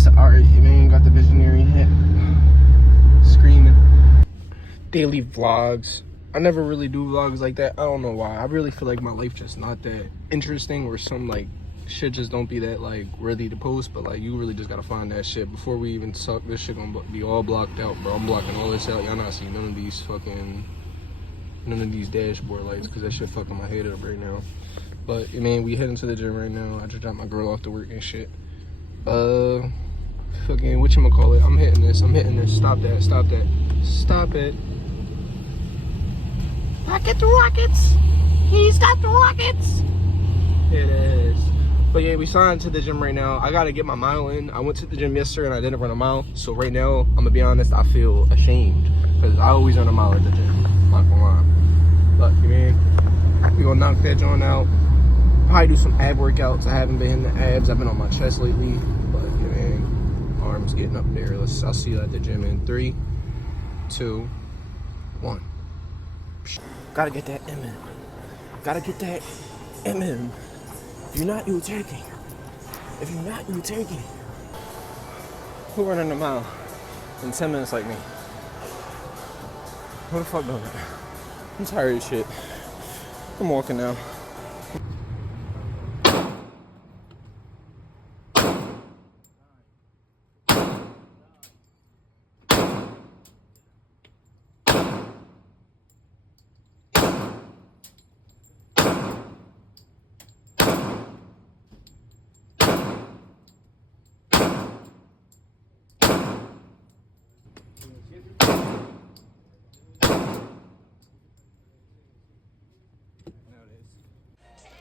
It's alright, man. Got the visionary hit. Screaming. Daily vlogs. I never really do vlogs like that. I don't know why. I really feel like my life just not that interesting, or some like shit just don't be that like worthy to post. But like you really just gotta find that shit before we even suck. This shit gonna be all blocked out, bro. I'm blocking all this out. Y'all not seeing none of these dashboard lights because that shit fucking my head up right now. But I mean, we heading to the gym right now. I just dropped my girl off to work and shit. Fucking whatchamacallit. I'm hitting this. Stop that. Stop it. I get the rockets. He's got the rockets. It is. But yeah, we signed to the gym right now. I gotta get my mile in. I went to the gym yesterday and I didn't run a mile. So right now, I'm gonna be honest, I feel ashamed because I always run a mile at the gym. Not gonna lie. But you mean, we gonna knock that joint out. Probably do some ab workouts. I haven't been hitting the abs. I've been on my chest lately. But you mean, arms getting up there. I'll see you at the gym in 3, 2, 1. Gotta get that M in. If you're not, you taking. Who running a mile in 10 minutes like me? Who the fuck doing that? I'm tired of shit. I'm walking now.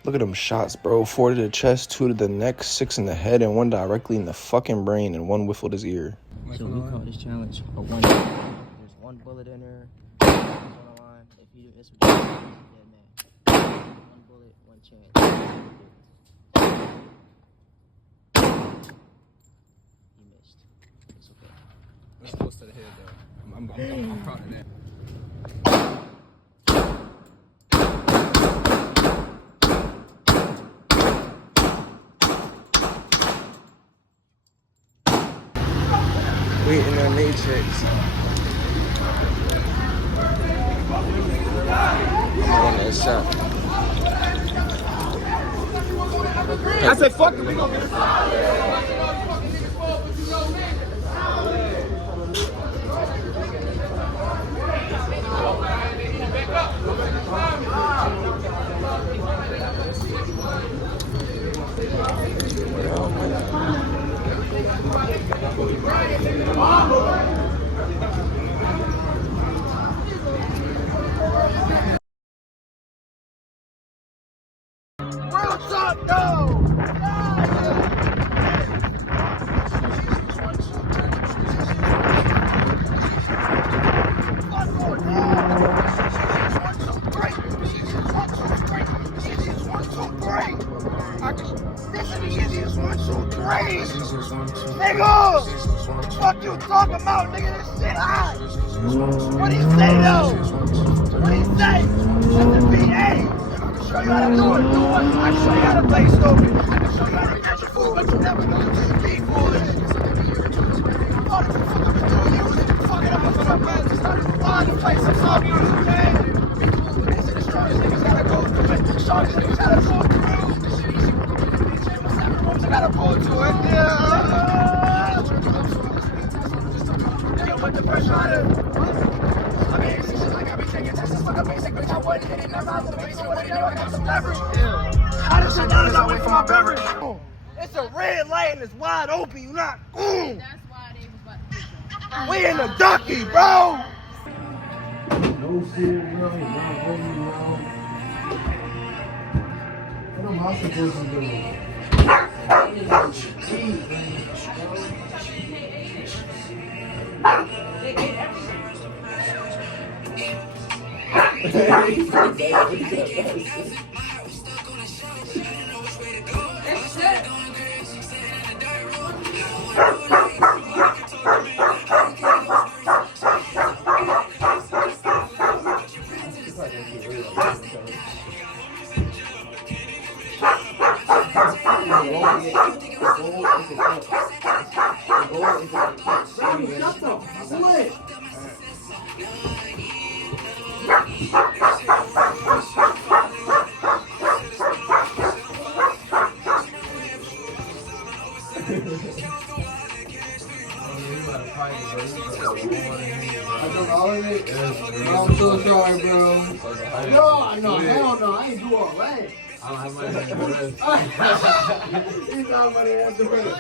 Look at them shots, bro. 4 to the chest, 2 to the neck, 6 in the head, and 1 directly in the fucking brain, and 1 whiffled his ear. So we call this challenge a one. There's 1 bullet in her. On the line. If you do this, you're dead man. 1 bullet, 1 chance. He missed. It's okay. That's close to the head, though. I'm proud of that. We in that matrix. I'm on that shot. I said, fuck it, we gonna get it. What's up, no? Nigga! What you talking about, nigga? This shit hot! What do you say, though? What do you say? That's the BA! I can show you how to do it, I can show you how to play stupid. I can show you how to catch a fool, but you never know. Be foolish. All the fuck I've been doing, you fucking up with my friends. It's not even fun to play some song music, man. Be cool with this, and the strongest niggas gotta go through it. The strongest niggas gotta go through it. I gotta pull to it, yeah. Put the pressure on it. I mean, it's shit like I be taking tests, fuck a basic bitch. I wouldn't hit it, never out to the basic. What do you know? I got some leverage. I just sit down as I wait for my beverage. It's a red light and it's wide open. You not. That's why they was about to. We in the ducky, bro. No shit, bro. Not holding you wrong. What am I supposed to do? Shut the flip. I done all of it. I'm so sorry, bro. No, hell no. I ain't do all that. I don't have money to do this. He's not money after this.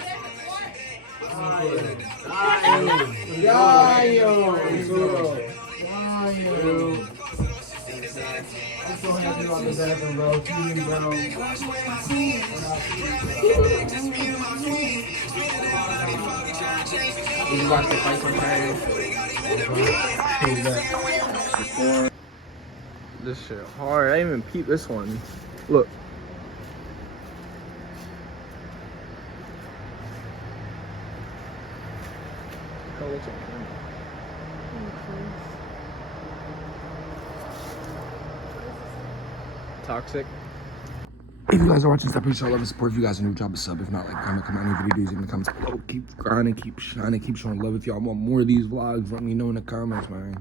I'm so happy on the bathroom, bro. Cutie, bro. You watch the fight on This shit hard. I didn't even peep this one. Look. Toxic. If you guys are watching this, I appreciate all love and support. If you guys are new, drop a sub. If not, like, comment, any videos in the comments below. Keep grinding, keep shining, keep showing love. If y'all want more of these vlogs, let me know in the comments, man.